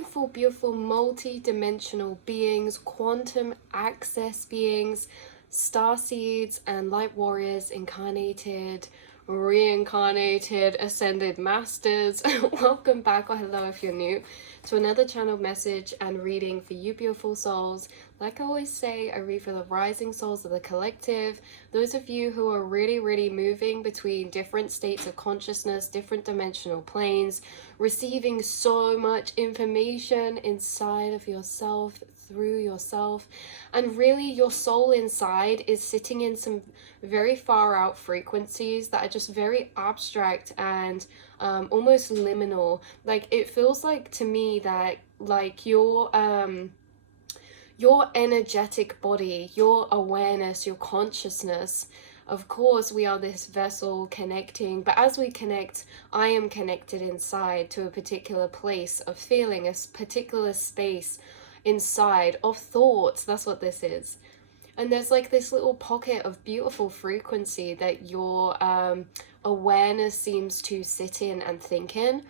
beautiful, beautiful multi-dimensional beings, quantum access beings, star seeds and light warriors, incarnated, reincarnated, ascended masters. Welcome back, or hello if you're new, to another channel message and reading for you beautiful souls. Like I always say, I read for the rising souls of the collective, those of you who are really moving between different states of consciousness, different dimensional planes, receiving so much information inside of yourself, through yourself, and really your soul inside is sitting in some very far out frequencies that are just very abstract and almost liminal. Like, it feels like to me that like your energetic body, your awareness, your consciousness, of course we are this vessel connecting, but as we connect, I am connected inside to a particular place of feeling, a particular space inside of thoughts. That's what this is. And there's like this little pocket of beautiful frequency that your awareness seems to sit in and think in.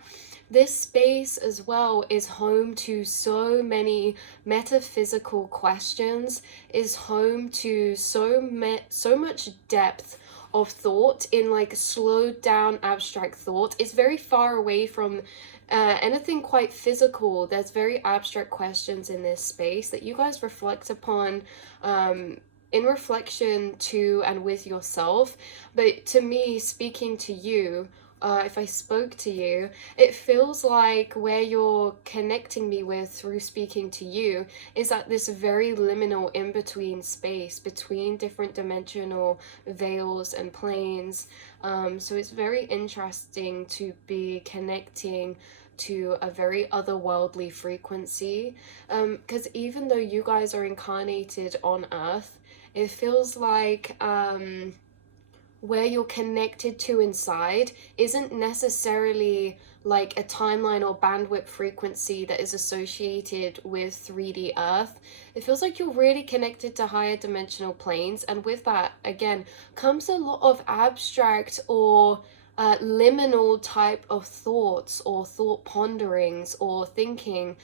This space as well is home to so many metaphysical questions, is home to so much depth of thought in like slowed down abstract thought. It's very far away from anything quite physical. There's very abstract questions in this space that you guys reflect upon in reflection to and with yourself. But to me, speaking to you, if I spoke to you, it feels like where you're connecting me with through speaking to you is at this very liminal in-between space between different dimensional veils and planes. So it's very interesting to be connecting to a very otherworldly frequency, because even though you guys are incarnated on Earth, it feels like where you're connected to inside isn't necessarily like a timeline or bandwidth frequency that is associated with 3D Earth. It feels like you're really connected to higher dimensional planes, and with that, again, comes a lot of abstract or liminal type of thoughts or thought ponderings or thinking.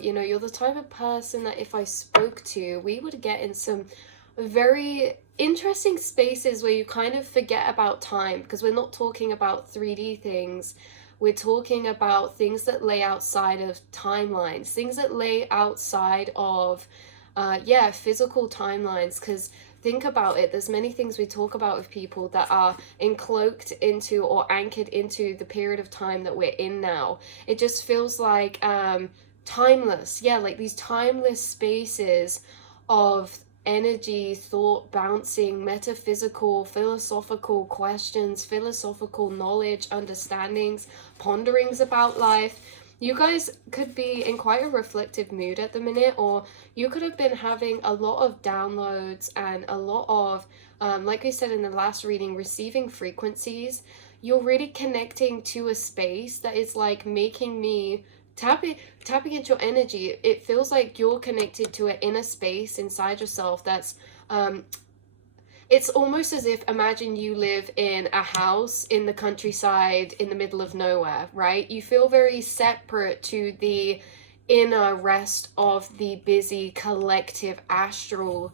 You're the type of person that if I spoke to, we would get in some very interesting spaces where you kind of forget about time, because we're not talking about 3D things. We're talking about things that lay outside of timelines, things that lay outside of physical timelines. Because think about it, there's many things we talk about with people that are encloaked into or anchored into the period of time that we're in now. It just feels like timeless, like these timeless spaces of energy, thought, bouncing, metaphysical, philosophical questions, philosophical knowledge, understandings, ponderings about life. You guys could be in quite a reflective mood at the minute, or you could have been having a lot of downloads and a lot of, like I said in the last reading, receiving frequencies. You're really connecting to a space that is like making me tapping into your energy. It feels like you're connected to an inner space inside yourself that's it's almost as if, imagine you live in a house in the countryside in the middle of nowhere, right? You feel very separate to the inner rest of the busy collective astral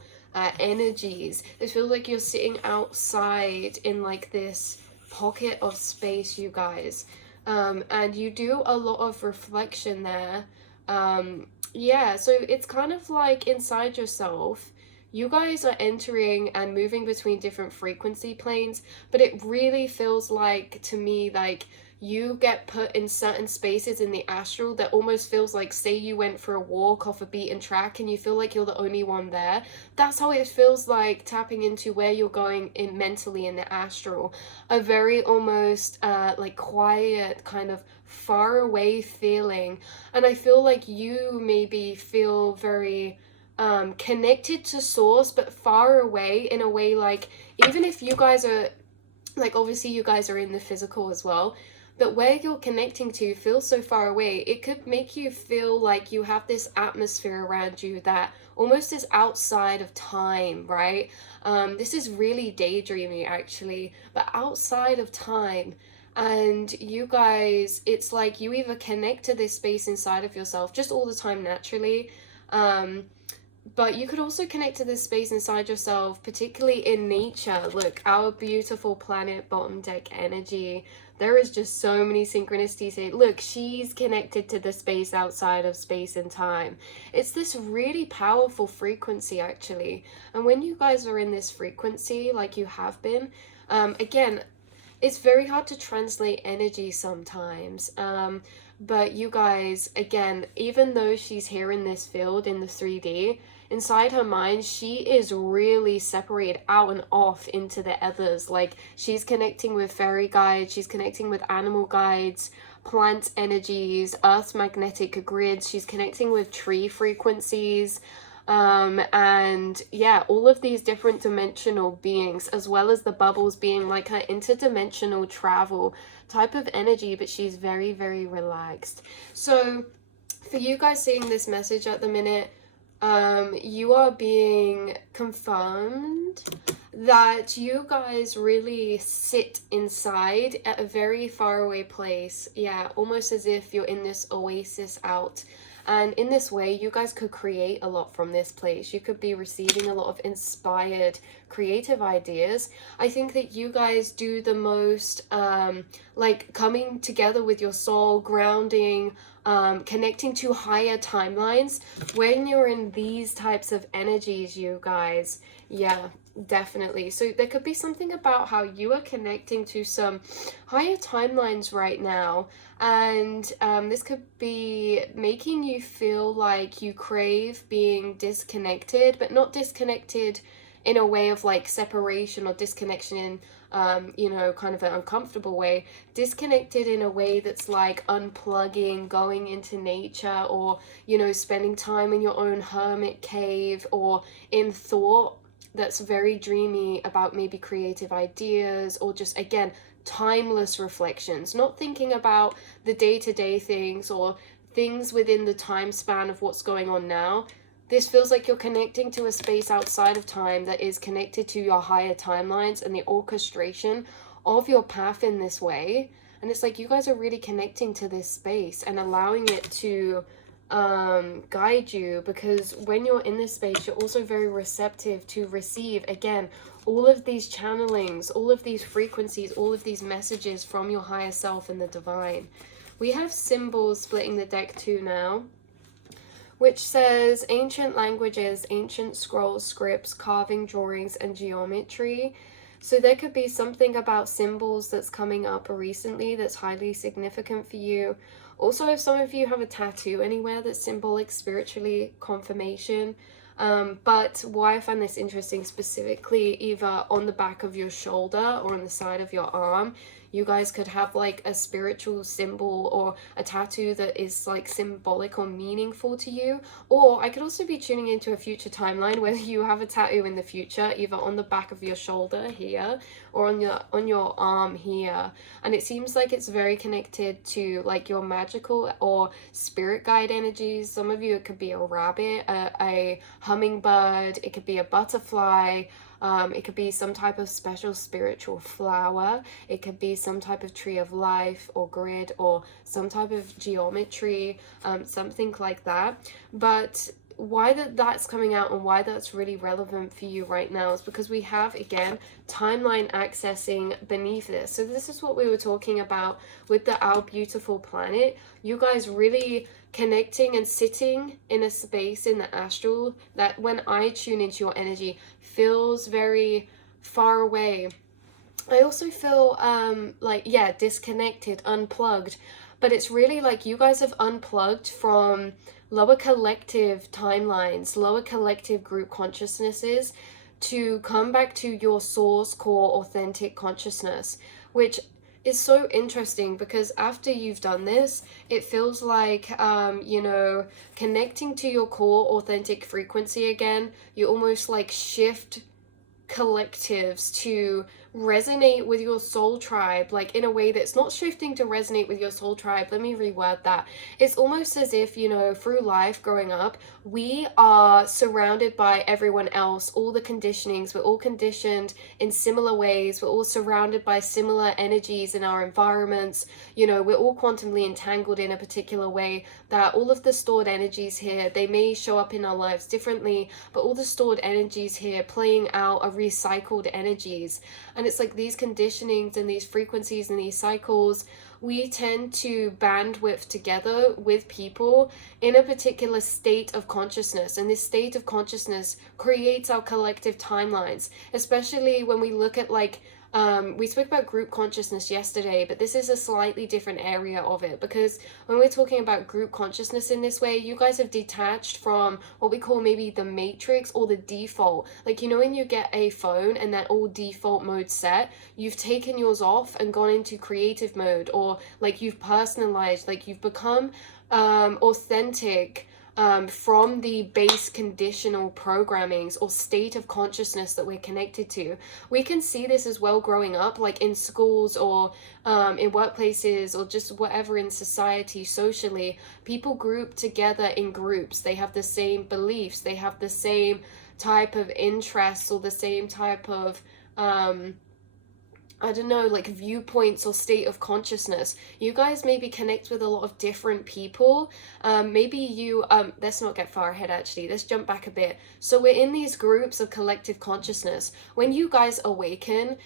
energies. It feels like you're sitting outside in like this pocket of space, you guys. And you do a lot of reflection there. So it's kind of like inside yourself, you guys are entering and moving between different frequency planes, but it really feels like, to me, like you get put in certain spaces in the astral that almost feels like, say you went for a walk off a beaten track and you feel like you're the only one there. That's how it feels like tapping into where you're going in mentally in the astral. A very almost like quiet, kind of far away feeling. And I feel like you maybe feel very connected to source, but far away in a way, like even if you guys are like, obviously you guys are in the physical as well, but where you're connecting to feels so far away, it could make you feel like you have this atmosphere around you that almost is outside of time, right? This is really daydreamy actually, but outside of time. And you guys, it's like you either connect to this space inside of yourself just all the time naturally, um, but you could also connect to this space inside yourself, particularly in nature. Look, our beautiful planet bottom deck energy. There is just so many synchronicities here. Look, she's connected to the space outside of space and time. It's this really powerful frequency, actually. And when you guys are in this frequency, like you have been, again, it's very hard to translate energy sometimes. But you guys, again, even though she's here in this field in the 3D, inside her mind, she is really separated out and off into the others. Like, she's connecting with fairy guides, she's connecting with animal guides, plant energies, earth's magnetic grids, she's connecting with tree frequencies. And yeah, all of these different dimensional beings, as well as the bubbles being like her interdimensional travel type of energy, but she's very, very relaxed. So for you guys seeing this message at the minute, you are being confirmed that you guys really sit inside at a very far away place. Yeah, almost as if you're in this oasis out. And in this way, you guys could create a lot from this place. You could be receiving a lot of inspired, creative ideas. I think that you guys do the most, like coming together with your soul, grounding, connecting to higher timelines. When you're in these types of energies, you guys, yeah, definitely. So there could be something about how you are connecting to some higher timelines right now. And this could be making you feel like you crave being disconnected, but not disconnected in a way of like separation or disconnection in, you know, kind of an uncomfortable way. Disconnected in a way that's like unplugging, going into nature, or, you know, spending time in your own hermit cave or in thought that's very dreamy about maybe creative ideas, or just, again, timeless reflections, not thinking about the day-to-day things or things within the time span of what's going on now. This feels like you're connecting to a space outside of time that is connected to your higher timelines and the orchestration of your path in this way. And it's like you guys are really connecting to this space and allowing it to guide you, because when you're in this space, you're also very receptive to receive, again, all of these channelings, all of these frequencies, all of these messages from your higher self and the divine. We have symbols splitting the deck too now, which says ancient languages, ancient scrolls, scripts, carving, drawings, and geometry. So there could be something about symbols that's coming up recently that's highly significant for you. Also, if some of you have a tattoo anywhere that's symbolic, spiritually, confirmation. But why I find this interesting, specifically either on the back of your shoulder or on the side of your arm, you guys could have like a spiritual symbol or a tattoo that is like symbolic or meaningful to you. Or I could also be tuning into a future timeline where you have a tattoo in the future, either on the back of your shoulder here or on your arm here. And it seems like it's very connected to like your magical or spirit guide energies. Some of you, it could be a rabbit, a hummingbird, it could be a butterfly. It could be some type of special spiritual flower. It could be some type of tree of life or grid or some type of geometry, something like that. But why that's coming out and why that's really relevant for you right now is because we have, again, timeline accessing beneath this. So this is what we were talking about with the Our Beautiful Planet. You guys really connecting and sitting in a space in the astral that, when I tune into your energy, feels very far away. I also feel like, yeah, disconnected, unplugged, but it's really like you guys have unplugged from lower collective timelines, lower collective group consciousnesses, to come back to your source core authentic consciousness, which is so interesting because after you've done this, it feels like, you know, connecting to your core authentic frequency again, you almost like shift collectives to resonate with your soul tribe, like in a way that's not shifting to resonate with your soul tribe. Let me reword that. It's almost as if, you know, through life growing up, we are surrounded by everyone else, all the conditionings, we're all conditioned in similar ways, we're all surrounded by similar energies in our environments, you know, we're all quantumly entangled in a particular way, that all of the stored energies here, they may show up in our lives differently, but all the stored energies here playing out are recycled energies. And it's like these conditionings and these frequencies and these cycles, we tend to bandwidth together with people in a particular state of consciousness. And this state of consciousness creates our collective timelines, especially when we look at like, we spoke about group consciousness yesterday, but this is a slightly different area of it, because when we're talking about group consciousness in this way, you guys have detached from what we call maybe the matrix or the default. Like, you know, when you get a phone and that all default mode set, you've taken yours off and gone into creative mode, or like you've personalized, like you've become authentic from the base conditional programmings or state of consciousness that we're connected to. We can see this as well growing up, like in schools or in workplaces or just whatever in society, socially. People group together in groups. They have the same beliefs, they have the same type of interests or the same type of I don't know, like viewpoints or state of consciousness. You guys maybe connect with a lot of different people. Maybe you, let's not get far ahead actually, let's jump back a bit. So we're in these groups of collective consciousness. When you guys awaken,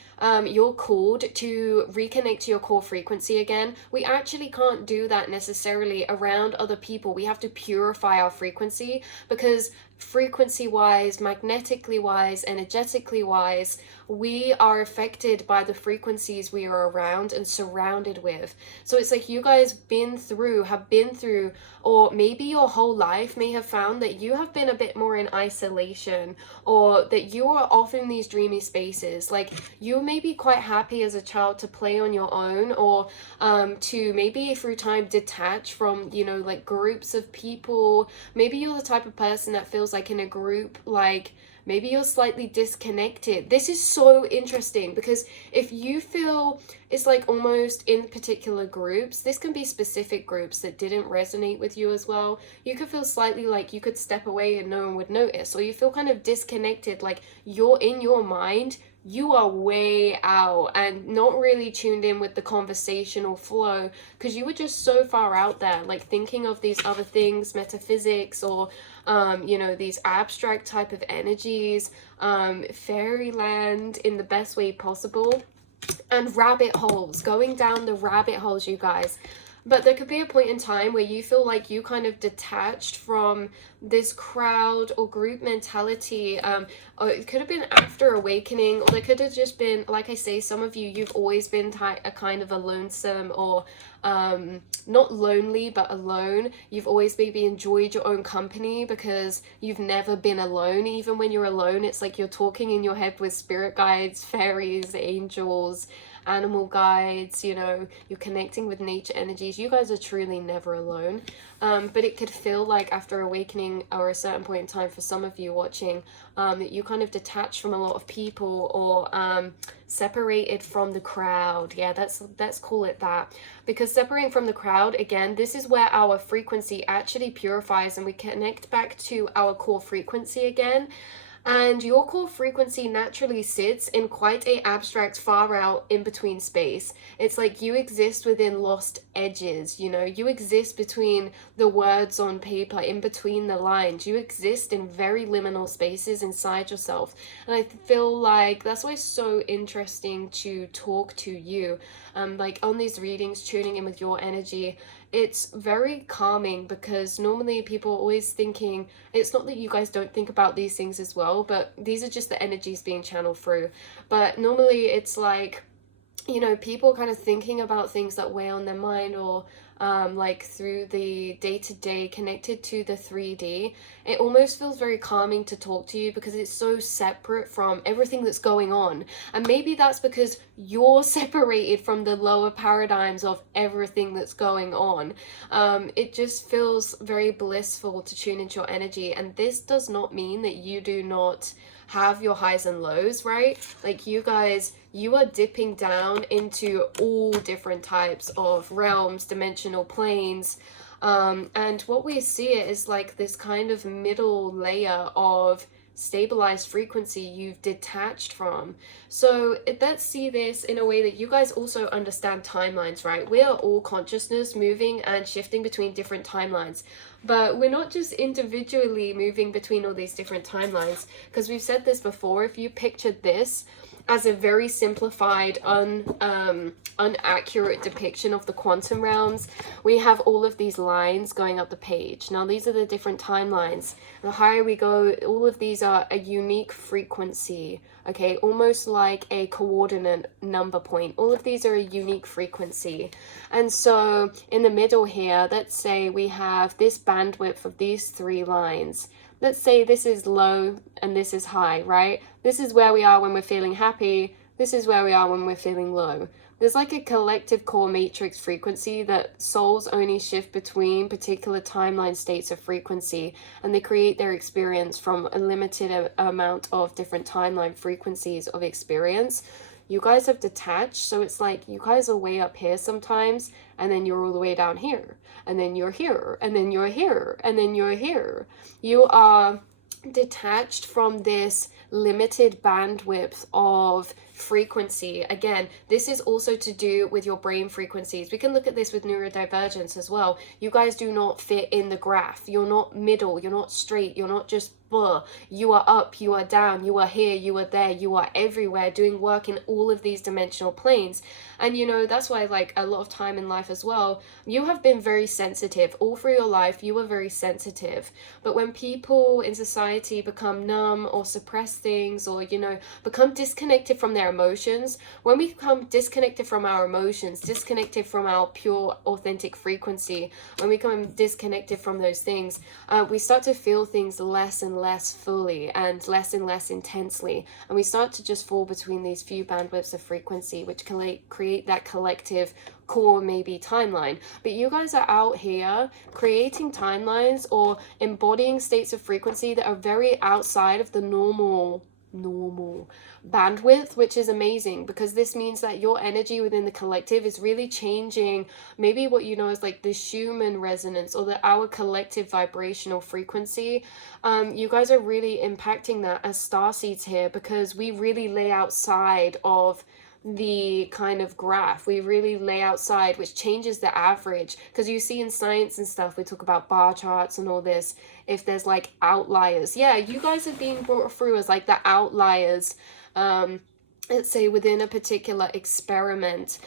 you're called to reconnect to your core frequency again. We actually can't do that necessarily around other people. We have to purify our frequency, because frequency wise, magnetically wise, energetically wise, we are affected by the frequencies we are around and surrounded with. So it's like you guys have been through, or maybe your whole life may have found that you have been a bit more in isolation, or that you are off in these dreamy spaces. Like you may be quite happy as a child to play on your own, or to maybe through time detach from, you know, like groups of people. Maybe you're the type of person that feels like in a group, like maybe you're slightly disconnected. This is so interesting, because if you feel it's like almost in particular groups, this can be specific groups that didn't resonate with you as well. You could feel slightly like you could step away and no one would notice, or you feel kind of disconnected, like you're in your mind, you are way out and not really tuned in with the conversational flow, because you were just so far out there, like thinking of these other things, metaphysics, or you know, these abstract type of energies, fairyland in the best way possible, and rabbit holes, going down the rabbit holes, you guys. But there could be a point in time where you feel like you kind of detached from this crowd or group mentality. Or it could have been after awakening, or there could have just been, like I say, some of you, you've always been a kind of a lonesome, or not lonely, but alone. You've always maybe enjoyed your own company because you've never been alone. Even when you're alone, it's like you're talking in your head with spirit guides, fairies, angels, animal guides, you know, you're connecting with nature energies. You guys are truly never alone. But it could feel like after awakening, or a certain point in time for some of you watching, that you kind of detach from a lot of people, or separated from the crowd. Yeah, let's call it that. Because separating from the crowd, again, this is where our frequency actually purifies and we connect back to our core frequency again. And your core frequency naturally sits in quite a abstract, far out, in between space. It's like you exist within lost edges, you know, you exist between the words on paper, in between the lines. You exist in very liminal spaces inside yourself. And I feel like that's why it's so interesting to talk to you. Like on these readings, tuning in with your energy, it's very calming, because normally people are always thinking, it's not that you guys don't think about these things as well, but these are just the energies being channeled through. But normally it's like, you know, people kind of thinking about things that weigh on their mind, or like through the day-to-day connected to the 3D, it almost feels very calming to talk to you, because it's so separate from everything that's going on. And maybe that's because you're separated from the lower paradigms of everything that's going on. It just feels very blissful to tune into your energy. And this does not mean that you do not have your highs and lows, right? Like you guys you are dipping down into all different types of realms, dimensional planes. And what we see it is like this kind of middle layer of stabilized frequency you've detached from. So let's see this in a way that you guys also understand timelines, right? We are all consciousness moving and shifting between different timelines, but we're not just individually moving between all these different timelines, because we've said this before. If you pictured this as a very simplified, inaccurate depiction of the quantum realms, we have all of these lines going up the page. Now, these are the different timelines. The higher we go, all of these are a unique frequency, okay? Almost like a coordinate number point. All of these are a unique frequency. And so in the middle here, let's say we have this bandwidth of these three lines. Let's say this is low and this is high, right? This is where we are when we're feeling happy. This is where we are when we're feeling low. There's like a collective core matrix frequency that souls only shift between particular timeline states of frequency, and they create their experience from a limited amount of different timeline frequencies of experience. You guys have detached, so it's like you guys are way up here sometimes, and then you're all the way down here, and then you're here, and then you're here, and then you're here. You are detached from this limited bandwidth of frequency. Again, this is also to do with your brain frequencies. We can look at this with neurodivergence as well. You guys do not fit in the graph. You're not middle, you're not straight, you're not just blah. You are up, you are down, you are here, you are there, you are everywhere, doing work in all of these dimensional planes. And you know, that's why like a lot of time in life as well, you have been very sensitive. All through your life, you were very sensitive. But when people in society become numb or suppress things, or, you know, become disconnected from their emotions, when we become disconnected from our emotions, disconnected from our pure, authentic frequency, when we become disconnected from those things, we start to feel things less and less fully and less intensely. And we start to just fall between these few bandwidths of frequency, which can create that collective core maybe timeline. But you guys are out here creating timelines or embodying states of frequency that are very outside of the normal bandwidth, which is amazing, because this means that your energy within the collective is really changing maybe what you know as like the Schumann resonance, or our collective vibrational frequency. You guys are really impacting that as starseeds here, because we really lay outside of the kind of graph. We really lay outside, which changes the average, because you see in science and stuff, we talk about bar charts and all this. If there's like outliers, yeah, you guys are being brought through as like the outliers, let's say within a particular experiment.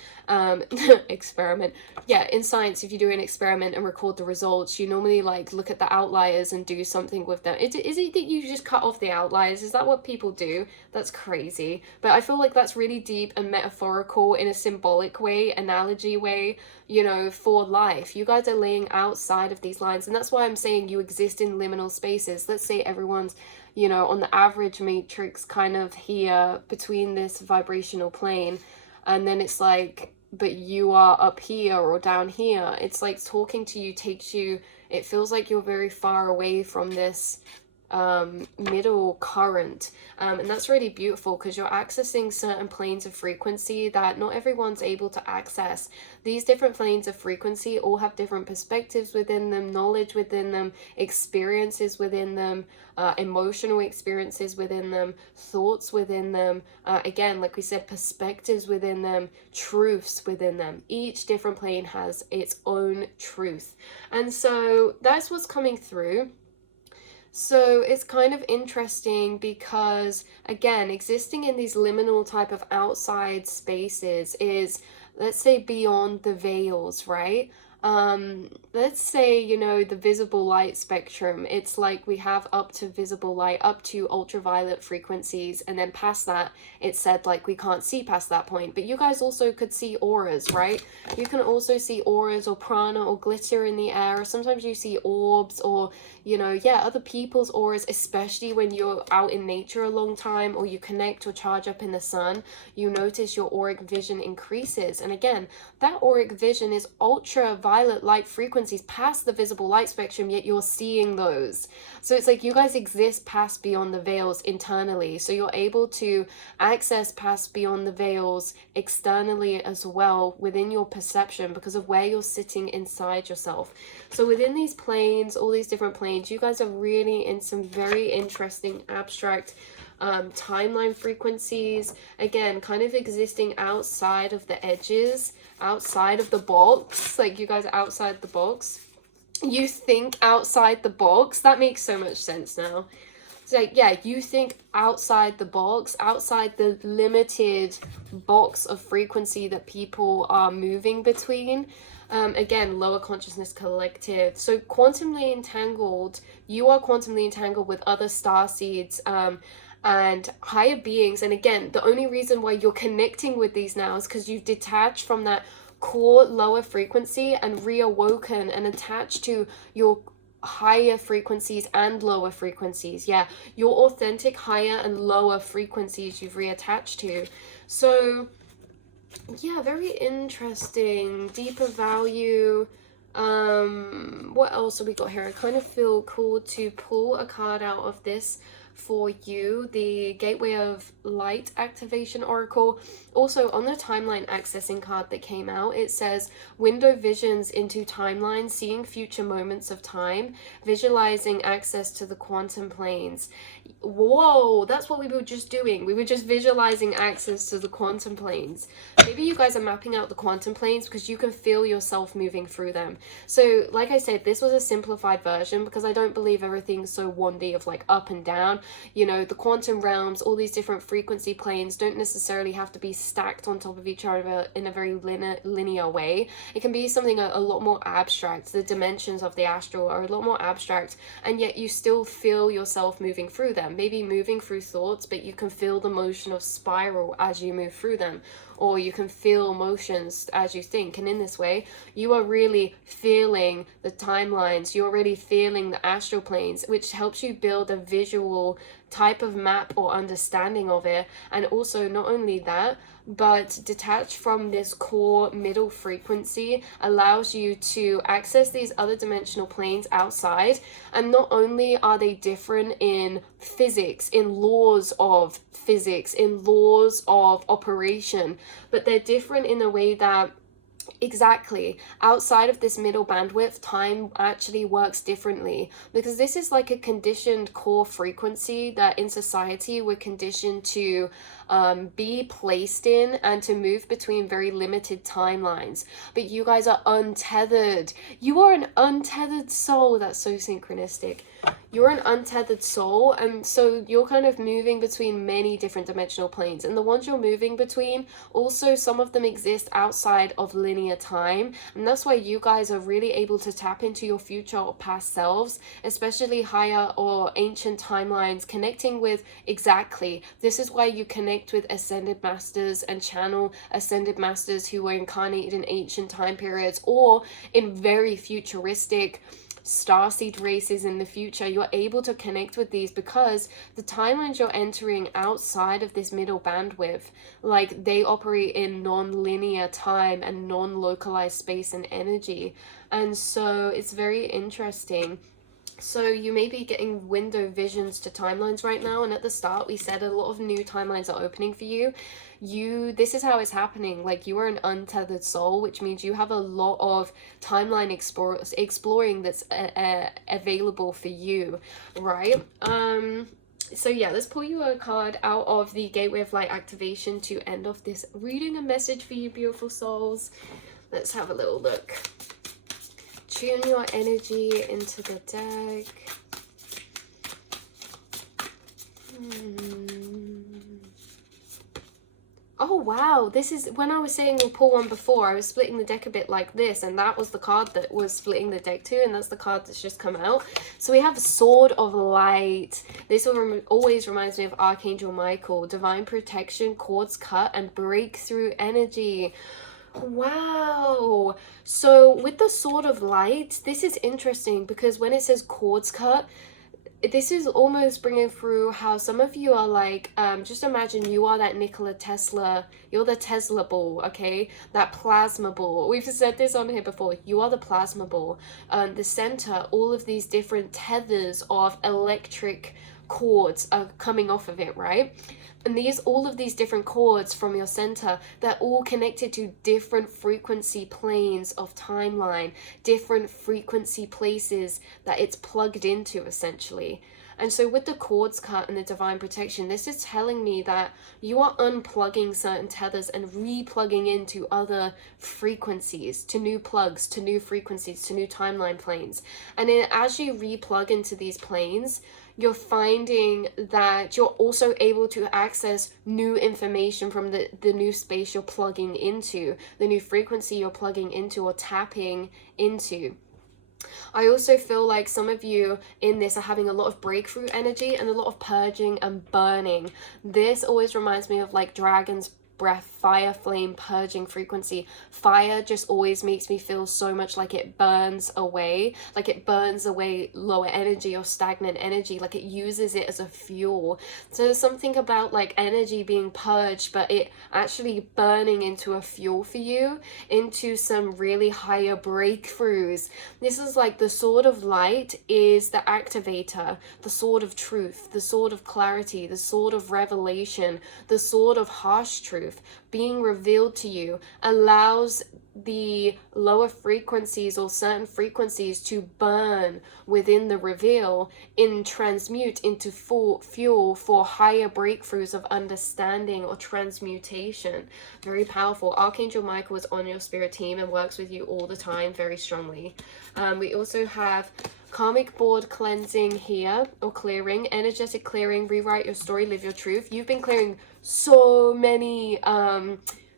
Yeah, in science, if you do an experiment and record the results, you normally like look at the outliers and do something with them. Is it that you just cut off the outliers? Is that what people do? That's crazy. But I feel like that's really deep and metaphorical in a symbolic way, analogy way, you know, for life. You guys are laying outside of these lines, and that's why I'm saying you exist in liminal spaces. Let's say everyone's, you know, on the average matrix kind of here between this vibrational plane, and then it's like, but you are up here or down here. It's like talking to you takes you, it feels like you're very far away from this middle current, and that's really beautiful, because you're accessing certain planes of frequency that not everyone's able to access. These different planes of frequency all have different perspectives within them, knowledge within them, experiences within them, emotional experiences within them, thoughts within them, again, like we said, perspectives within them, truths within them. Each different plane has its own truth, and so that's what's coming through. So it's kind of interesting because, again, existing in these liminal type of outside spaces is, let's say, beyond the veils, right? Let's say, you know, the visible light spectrum, it's like we have up to visible light, up to ultraviolet frequencies, and then past that, it's said like we can't see past that point. But you guys also could see auras, right? You can also see auras or prana or glitter in the air. Sometimes you see orbs, or, you know, yeah, other people's auras, especially when you're out in nature a long time, or you connect or charge up in the sun, you notice your auric vision increases. And again, that auric vision is ultraviolet ultraviolet light frequencies past the visible light spectrum, yet you're seeing those. So it's like you guys exist past beyond the veils internally. So you're able to access past beyond the veils externally as well within your perception because of where you're sitting inside yourself. So within these planes, all these different planes, you guys are really in some very interesting abstract timeline frequencies, again, kind of existing outside of the edges, outside of the box. Like you guys are outside the box. You think outside the box. That makes so much sense now. It's like, yeah, you think outside the box, outside the limited box of frequency that people are moving between. Again, lower consciousness collective. So quantumly entangled, you are quantumly entangled with other star seeds, and higher beings. And again, the only reason why you're connecting with these now is because you've detached from that core lower frequency and reawoken and attached to your higher frequencies and lower frequencies. Yeah, your authentic higher and lower frequencies you've reattached to. So yeah, very interesting. Deeper value. What else have we got here? I kind of feel called to pull a card out of this for you, the Gateway of Light Activation Oracle. Also on the timeline accessing card that came out, it says window visions into timelines, seeing future moments of time, visualizing access to the quantum planes. Whoa, that's what we were just doing. We were just visualizing access to the quantum planes. Maybe you guys are mapping out the quantum planes because you can feel yourself moving through them. So like I said, this was a simplified version because I don't believe everything's so wandy of like up and down. You know, the quantum realms, all these different frequency planes don't necessarily have to be stacked on top of each other in a very linear way. It can be something a lot more abstract. The dimensions of the astral are a lot more abstract, and yet you still feel yourself moving through them. Maybe moving through thoughts, but you can feel the motion of spiral as you move through them, or you can feel emotions as you think. And in this way, you are really feeling the timelines, you're really feeling the astral planes, which helps you build a visual type of map or understanding of it. And also, not only that, but detached from this core middle frequency allows you to access these other dimensional planes outside. And not only are they different in physics, in laws of physics, in laws of operation, but they're different in a way that exactly outside of this middle bandwidth, time actually works differently, because this is like a conditioned core frequency that in society we're conditioned to be placed in and to move between very limited timelines. But you guys are untethered. You are an untethered soul. That's so synchronistic. You're an untethered soul, and so you're kind of moving between many different dimensional planes, and the ones you're moving between, also some of them exist outside of linear time, and that's why you guys are really able to tap into your future or past selves, especially higher or ancient timelines, connecting with exactly. This is why you connect with ascended masters and channel ascended masters who were incarnated in ancient time periods or in very futuristic starseed races in the future. You're able to connect with these because the timelines you're entering outside of this middle bandwidth, like they operate in non-linear time and non-localized space and energy. And so it's very interesting. So you may be getting window visions to timelines right now, and at the start we said a lot of new timelines are opening for you. This is how it's happening. Like, you are an untethered soul, which means you have a lot of timeline exploring that's available for you, right? So yeah, let's pull you a card out of the Gateway of Light activation to end off this reading. A message for you, beautiful souls. Let's have a little look. Tune your energy into the deck. Oh wow, this is, when I was saying we'll pull one before, I was splitting the deck a bit like this, and that was the card that was splitting the deck too, and that's the card that's just come out. So we have Sword of Light. This always reminds me of Archangel Michael. Divine protection, cords cut, and breakthrough energy. Wow. So with the Sword of Light, this is interesting because when it says cords cut, this is almost bringing through how some of you are like, just imagine you are that Nikola Tesla, you're the Tesla ball, okay? That plasma ball. We've said this on here before. You are the plasma ball. The center, all of these different tethers of electric cords are coming off of it, right? And all of these different chords from your center, they're all connected to different frequency planes of timeline, different frequency places that it's plugged into, essentially. And so with the cords cut and the divine protection, this is telling me that you are unplugging certain tethers and replugging into other frequencies, to new plugs, to new frequencies, to new timeline planes. And then as you replug into these planes, you're finding that you're also able to access new information from the new space you're plugging into, the new frequency you're plugging into or tapping into. I also feel like some of you in this are having a lot of breakthrough energy and a lot of purging and burning. This always reminds me of like dragon's breath, fire, flame, purging frequency. Fire just always makes me feel so much like it burns away lower energy or stagnant energy, like it uses it as a fuel. So there's something about like energy being purged, but it actually burning into a fuel for you, into some really higher breakthroughs. This is like the sword of light is the activator, the sword of truth, the sword of clarity, the sword of revelation, the sword of harsh truth being revealed to you allows the lower frequencies or certain frequencies to burn within the reveal and transmute into full fuel for higher breakthroughs of understanding or transmutation. Very powerful. Archangel Michael is on your spirit team and works with you all the time very strongly. We also have karmic board cleansing here, or clearing, energetic clearing, rewrite your story, live your truth. You've been clearing so many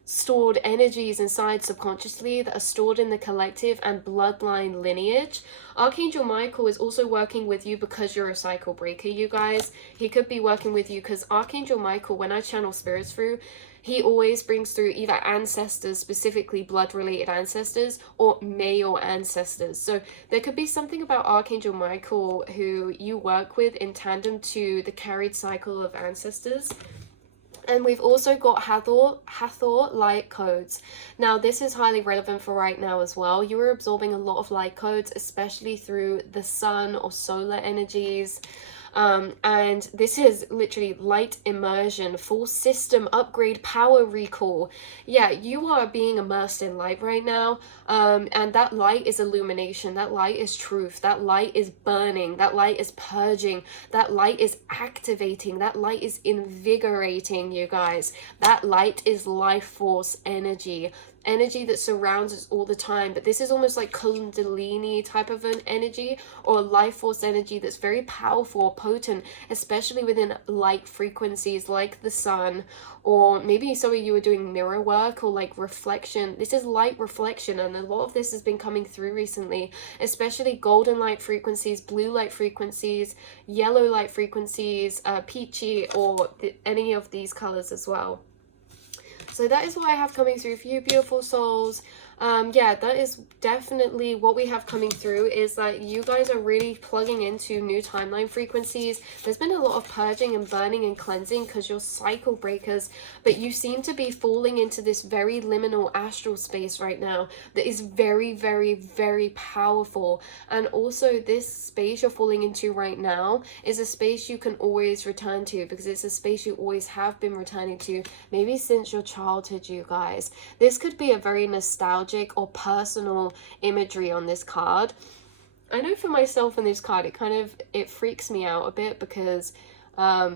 stored energies inside subconsciously that are stored in the collective and bloodline lineage. Archangel Michael is also working with you because you're a cycle breaker, you guys. He could be working with you because Archangel Michael, when I channel spirits through, he always brings through either ancestors, specifically blood-related ancestors, or male ancestors. So there could be something about Archangel Michael who you work with in tandem to the carried cycle of ancestors. And we've also got Hathor light codes. Now, this is highly relevant for right now as well. You are absorbing a lot of light codes, especially through the sun or solar energies. And this is literally light immersion, full system upgrade, power recall. Yeah, you are being immersed in light right now. And that light is illumination. That light is truth. That light is burning. That light is purging. That light is activating. That light is invigorating, you guys. That light is life force energy that surrounds us all the time. But this is almost like Kundalini type of an energy, or life force energy that's very powerful, potent, especially within light frequencies like the sun, or maybe some of you are doing mirror work or like reflection. This is light reflection, and a lot of this has been coming through recently, especially golden light frequencies, blue light frequencies, yellow light frequencies, peachy, or any of these colors as well. So that is what I have coming through for you, beautiful souls. Yeah, that is definitely what we have coming through, is that you guys are really plugging into new timeline frequencies. There's been a lot of purging and burning and cleansing because you're cycle breakers, but you seem to be falling into this very liminal astral space right now that is very, very, very powerful. And also this space you're falling into right now is a space you can always return to, because it's a space you always have been returning to, maybe since your childhood, you guys. This could be a very nostalgic or personal imagery on this card. I know for myself on this card, it freaks me out a bit, because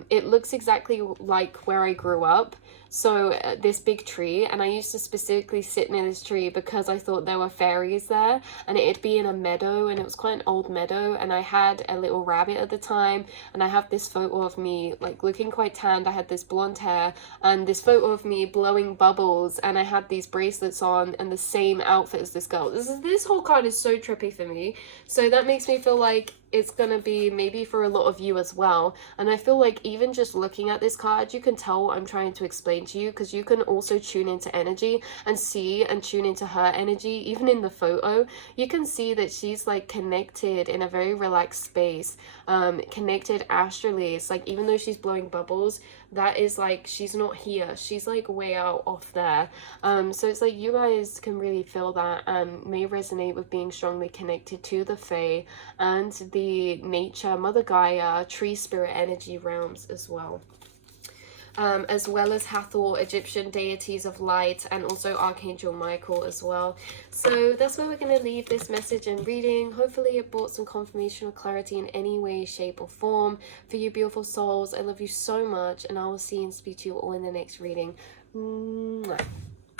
it looks exactly like where I grew up. So this big tree, and I used to specifically sit near this tree because I thought there were fairies there, and it'd be in a meadow, and it was quite an old meadow, and I had a little rabbit at the time, and I have this photo of me like looking quite tanned. I had this blonde hair and this photo of me blowing bubbles, and I had these bracelets on and the same outfit as this girl. This whole card is so trippy for me. So that makes me feel like it's gonna be maybe for a lot of you as well. And I feel like even just looking at this card, you can tell what I'm trying to explain to you, because you can also tune into energy and see and tune into her energy. Even in the photo, you can see that she's like connected in a very relaxed space, connected astrally. It's like, even though she's blowing bubbles, that is like, she's not here, she's like way out off there. So it's like you guys can really feel that, may resonate with being strongly connected to the Fae and the nature, Mother Gaia, tree spirit energy realms as well. As well as Hathor, Egyptian deities of light, and also Archangel Michael as well. So that's where we're going to leave this message and reading. Hopefully it brought some confirmation or clarity in any way, shape or form for you beautiful souls. I love you so much, and I will see and speak to you all in the next reading. Mwah.